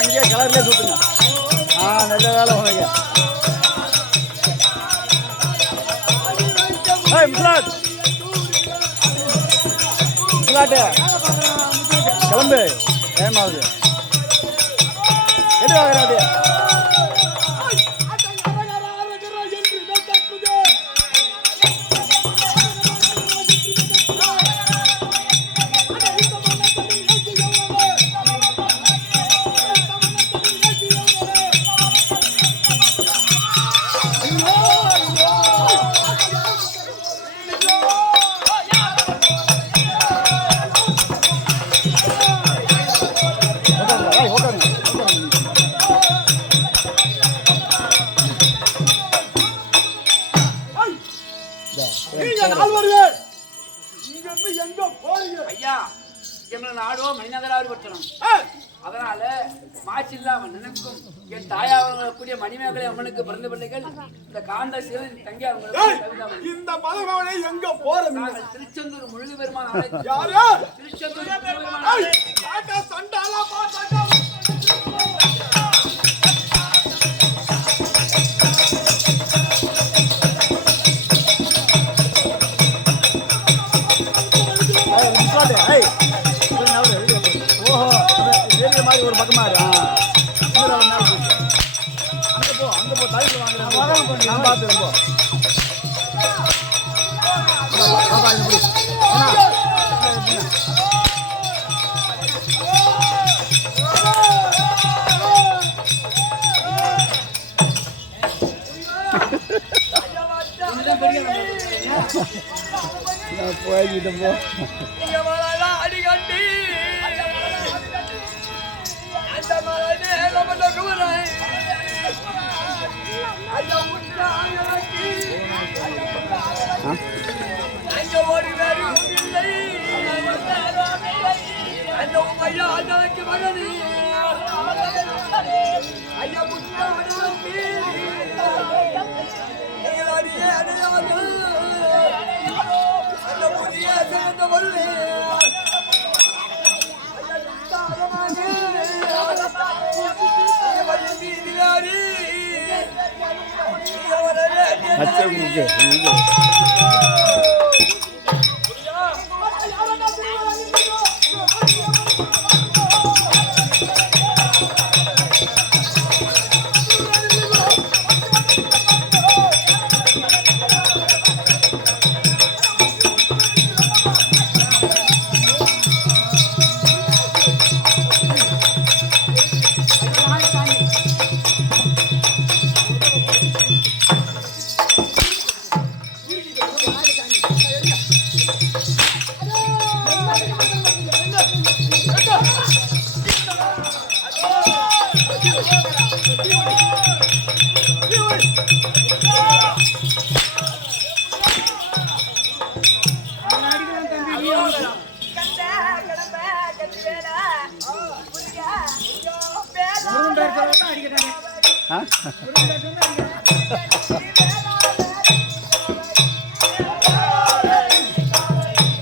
அங்கேயே கலர்லேயே சுற்றுங்க. நல்ல வேலை உனக்கு. முஸ்லாட் முஸ்லாட்டு கிளம்பு, டைம் ஆகுது. எது வாங்குறாது? அதனால மாச்சில்லாம நினைக்கும் என் தாயாவக்கூடிய மணிமேகலை அம்மனுக்கு பிறந்த பிள்ளைகள் இந்த காந்த சிறன் தங்கி அவங்களுக்கு இந்த மலைமலை எங்க போறது? திருச்செந்தூர் முழுகு பெருமான திருச்செந்தூர் மாதிரி ஒரு பக்கமா அங்க போ தலைக்கு வாங்க. நான் பார்த்து போய்கிட்டு போ.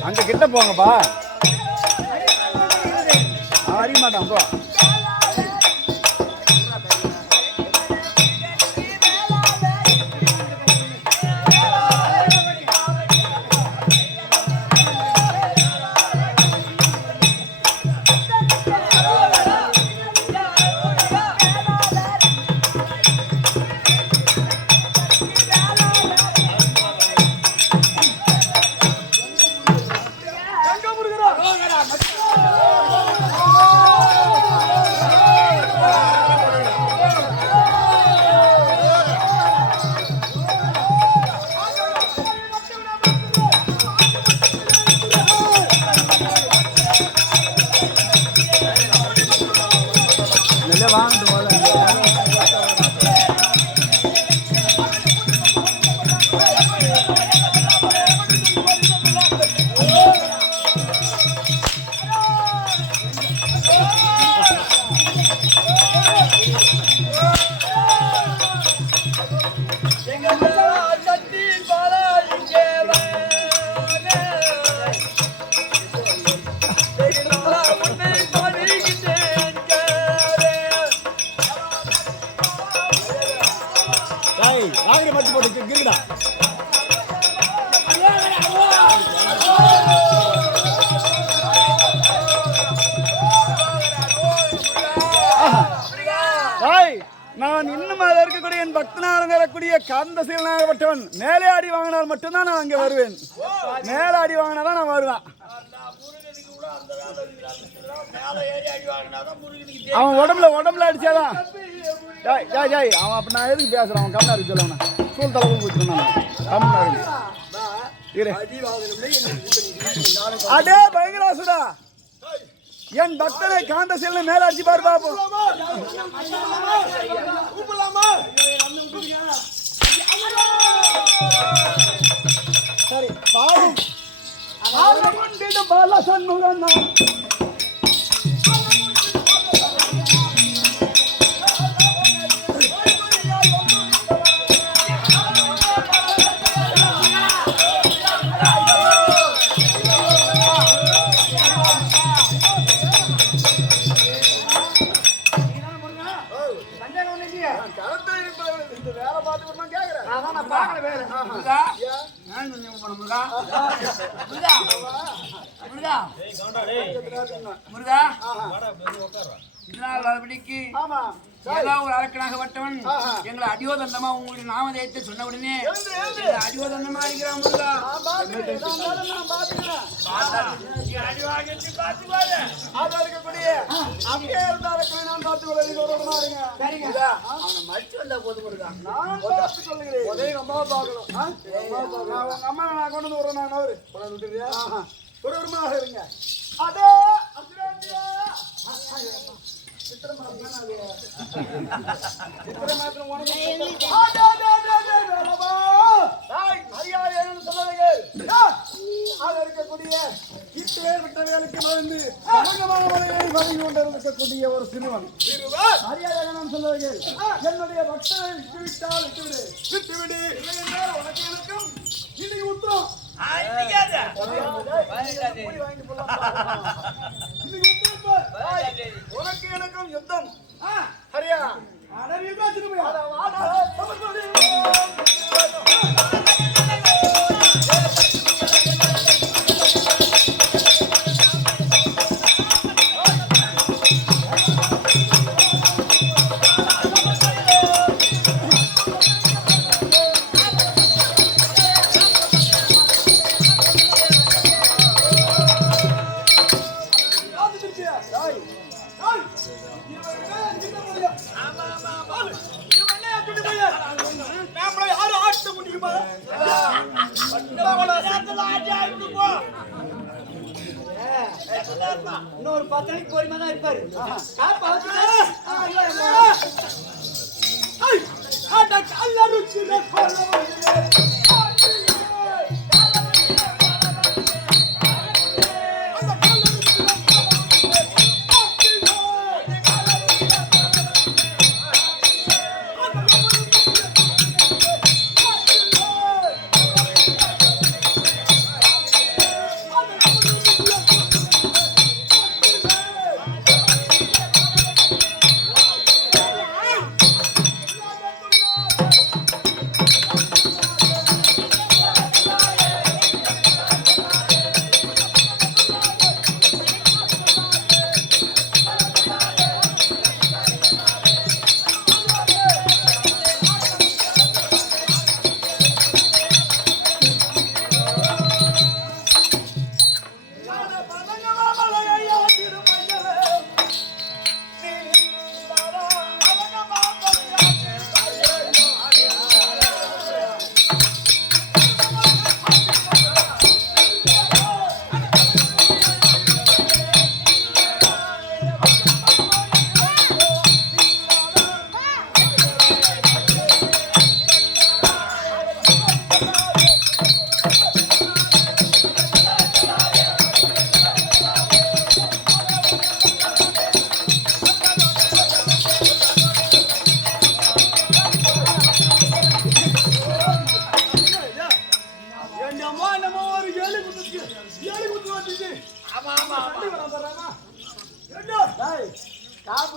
அங்க கிட்ட போங்கப்பா. அறிய மாட்டான் போ. ஆகிற மச்சு போட்டு கிருடா நான் இன்னும் அதில் இருக்கக்கூடிய என் பக்தனாக வரக்கூடிய காந்தசீலனாகப்பட்டவன் மேலே அடி வாங்கினால் மட்டும்தான் நான் அங்கே வருவேன். மேலே அடி வாங்கினா தான் நான் வருவேன். அவன் உடம்புல அடிச்சாதான் அவன் அப்ப நான் எதுக்கு பேசுறான்? அவன் கம்மியா இருக்கு சொல்லுவான். சூழ் தலைவர் போச்சுருந்தான் கம்மியா இருக்கு. அதே பயங்கராசுடா என் பக்தனை காந்தசீலனை மேல அடிச்சு பாரு பாப்போம். சரி பாரு பால சண்முகன் அரக்கனாகப்பட்டவன் எங்களை அடியோதந்தமா உங்களுடைய நாமதேயத்தை சொன்ன உடனே அடியோதந்தமா அடிக்கிறான் முருகா. அவனை மடிச்சு வந்தா போதும் முருகா. அம்மா நான் கொண்டு வந்து விடுறேன். ஒரு இருங்க. அதே இருக்கக்கூடிய ஒரு சிறுவன் சொல்லுவார்கள் என்னுடைய பக்தரை விட்டுவிட்டால் விட்டுவிடு உனக்கு எனக்கும் இன்னைக்கு உத்தரம் உனக்கு எனக்கும் யுத்தம் ஹரியா இன்னொரு 10 மணிக்கு போரிமா தான் இருப்பாரு.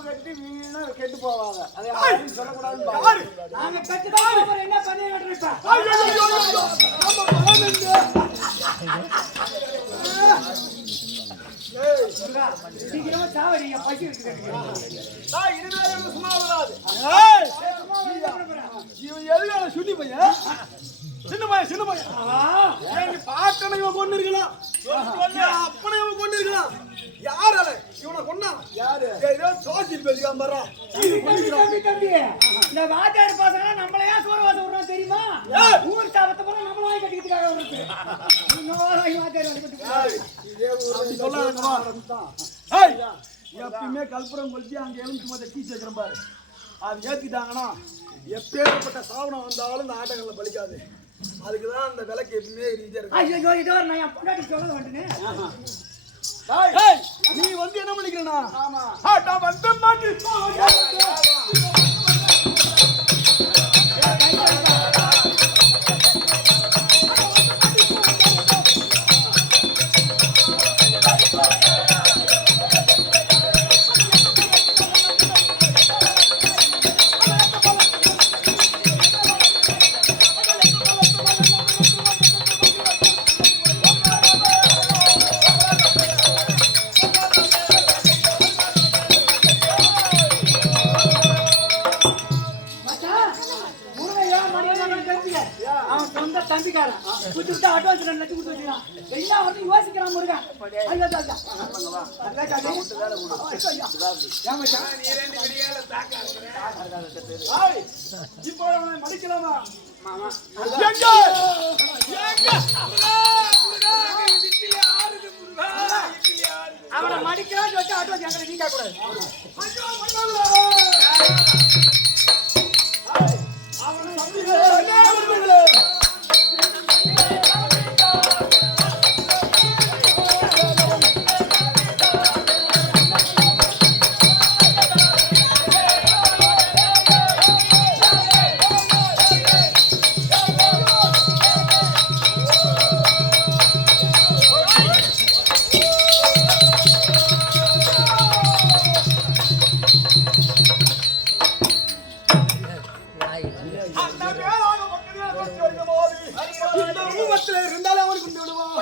கட்டி வீணா கெட்டு போவாங்க. அதை யாரும் சொல்லக்கூடாதுன்னு பாரு. நாங்க கட்டிதான் போறோம். என்ன பண்ணி விட்டுருப்பா? நம்ம பணம் எங்க? சீக்கிரமா சாவடிங்க. பசி இருக்கு. இனிமேல் எனக்கு சும்மா வராது. இவன் எதுக்காக சுண்ணி பையன்? சின்ன பையன், சின்ன பையன். பாட்டனை இவன் கொண்டு இருக்கலாம், அப்பனை இவன் கொண்டு இருக்கலாம். யார் அவன்? இவனை கொண்டா யாரு? ஏதோ சோசியல் பேசிக்காம பாரு. தம்பி இந்த வாத்தியார் பசங்க நம்மள ஏன் சோறு வாசம் விடுறான் தெரியுமா? ஊர் சாபத்தை போற நம்மள வாங்கி கட்டிக்கிட்டாங்க அவருக்கு. இன்னொரு வாத்தியார் வந்து அப்படி சொல்லாதீங்கம்மா. ஏய், எப்பயுமே கல்புரம் கொளுத்தி அங்க எலும்பு மொத்த கீச்சு வைக்கிறேன் பாரு. அது ஏத்திட்டாங்கன்னா எப்பேற்பட்ட சாவனம் வந்தாலும் இந்த ஆட்டங்கள்ல பலிக்காது. அதுக்குதான் அந்த விலைக்கு எப்பவுமே ரீதியா இருக்கு. ஐயோ இதோ நான் என் பொண்டாட்டி சொல்ல வந்துட்டேன். நீ வந்து என்ன பண்ணிக்கிறனா? ஆமா நான் வந்து மாட்டி தம்பிக்காரன் குடுத்து அட்வான்ஸ் 2 லட்சம் கொடுத்து வச்சிருக்கான். என்ன வந்து யோசிக்கிறான் முருகன். ஐயோ தாத்தா இப்போ மடிக்கலாமா? அவனை மடிக்கிறான்னு வச்சு அட்வான்ஸ் எங்களை நீங்க கூடாது. இருந்தாலும் அவனுக்கு கொண்டு விடுவான்.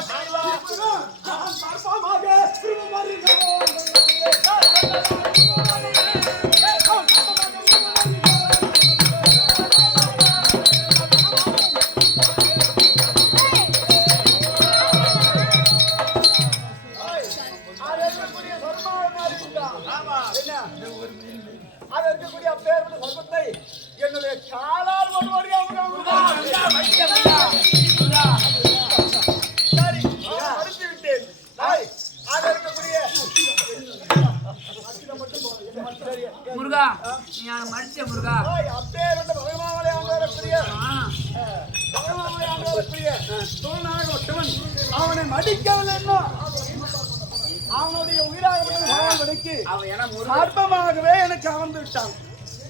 அது இருக்கக்கூடிய அப்பேற்பட்ட சொர்க்கத்தை என்னுடைய காலால் ஒருவரை சரி மறுத்து விட்டேன். அது இருக்கக்கூடிய முருகா நீ மடிச்ச முருகா அப்பேற்பட்ட பகவானை ஆண்டவரக்கூடிய பகவானை ஆண்டவரக்கூடிய தோனாக ஒட்டவன் அவனை மடிக்கவில்லை. அவனுடைய உயிராக சார்பமாகவே எனக்கு அமர்ந்து விட்டான்.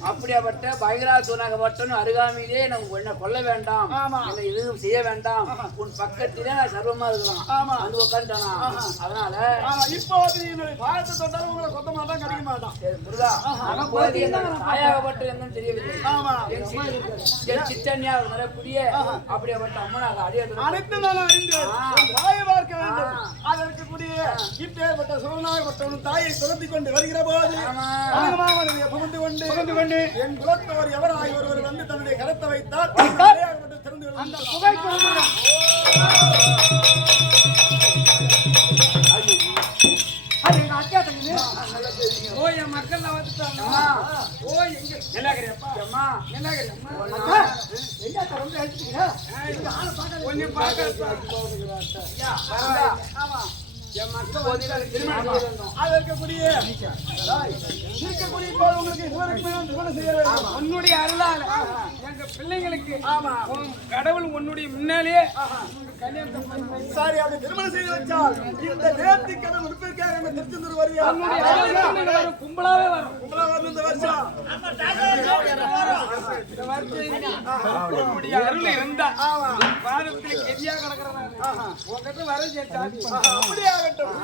அப்படியாப்பட்ட பைரா தூணாகப்பட்டவன் அருகாமையிலே நம்ம என்ன கொல்ல வேண்டாம், என்ன எதுவும் செய்ய வேண்டாம், உன் பக்கத்திலே நான் சர்வமா இருக்கலாம் வந்து உட்காந்துட்டானா. அதனால இப்போ என்னுடைய பாயத்தை தொட்டாலும் உங்களை கொத்த மாட்டான், கிடைக்க மாட்டான். முருகா தாயாகப்பட்ட என்னன்னு தெரியவில்லை. என் சித்தன்யா வரக்கூடிய அப்படியாப்பட்ட அம்மனாக அடியாத அனைத்து நான் அறிந்தேன். தாயை பார்க்க வேண்டும். அதற்கு கூடிய இப்பேற்பட்ட சுகனாகப்பட்டவன் தாயை துரத்தி கொண்டு வருகிற போது புகுந்து கொண்டு என் குலத்தவர் எவராய் ஒருவர் வந்து தன்னுடைய கரத்தை வைத்தால் திறந்து அந்த மக்கள் உன்னுடைய அருளால எங்க பிள்ளைங்களுக்கு கடவுள் உன்னுடைய முன்னாலேயே சாரி அப்படி திருமணம் செய்து வச்சால் இந்த நேர்த்தி கடன் உறுப்பிற்காக திருச்செந்தூர் வரியா கும்பலாவே வரும். கும்பலா வந்து இந்த வருஷம் உன்னுடைய அருள் இருந்தா பாதத்தில் கெதியா கிடக்கிறதா உங்ககிட்ட வர அப்படியே ஆகட்டும்.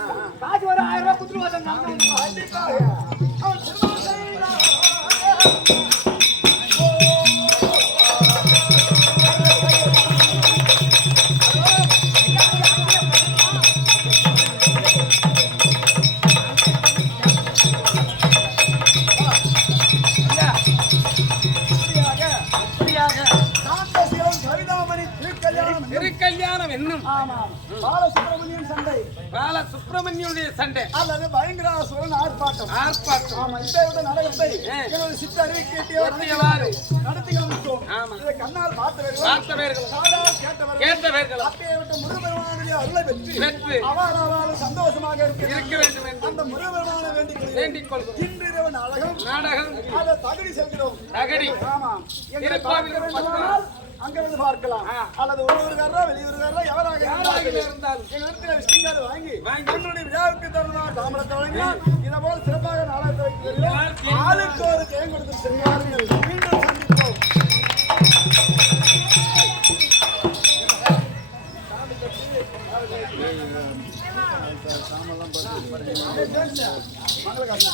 காசு ஒரு 1000 ரூபாய் குத்துருவாங்க. கண்டிப்பாக அவன் திருமணம் காந்தசீலம் கவிதாமணி திருக்கல்யாணம் திருக்கல்யாணம் என்னும் ஆமாம் பாலசுப்ரமணியன் சண்டை பாலசுப்ரமணியனுடைய சண்டை அல்லது பயங்கராசுரன் ஆர்ப்பாட்டம் ஆர்ப்பாட்டம் ஆமா இப்பேற்பட்ட நாடகத்தை எனது சித்தரை கேட்டியவாறு நடத்தி காமித்தோம் ஆமா. இதை கண்ணால் பார்த்தவர்கள் பார்த்தவர்கள் காதால் கேட்டவர்கள் கேட்டவர்கள் அப்பேற்பட்ட முருகபெருமானுடைய அருளை பெற்று பெற்று சந்தோஷமாக இருக்க வேண்டும் என்று அந்த முருகபெருமானை வேண்டிக் கொள்கிறோம். இன்று இரவு நாடகம் நாடகம் அதை தகுதி செல்கிறோம் தகடி ஆமா எங்களை திருப்பாவில் பார்க்க வேண்டுமானால் அங்கிருந்து பார்க்கலாம் அல்லது உள்ளூர்காரரோ வெளியூர்காரரோ எவராக இருந்தாலும் எங்க இடத்துல விசிட்டிங் கார்டு வாங்கி வாங்கி தன்னுடைய விழாவுக்கு தருணமாக தாமரத்தை வழங்கினால் இதை போல் சிறப்பாக நாடகத்தை வைக்கிறோம் ஆளுக்கு ஒரு ஜெயம் கொடுத்து செல்வார்கள் மீண்டும் சந்திப்போம் மங்கள காசு